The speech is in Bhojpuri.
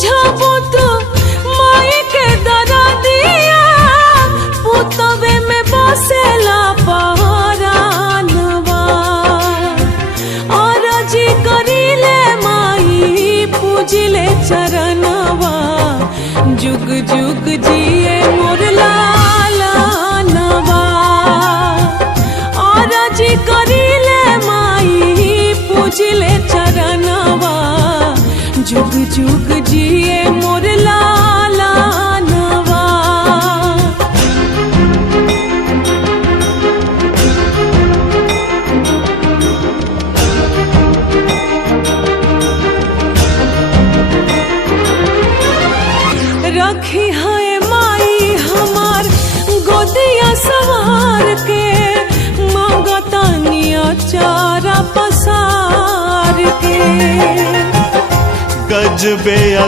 बुझबो तो माई के दरा दिया पुतवे में बसेला पहरानवा और जी करीले माई पूजिले चरणवा जुग जुग जिए मोर लालनवा और जी करीले माई पूजिले चरणवा जुग जुग जिए मोर लालनवा। रखी है माई हमार गोदिया सवार के मांगतानिया चारा पसार के गजबे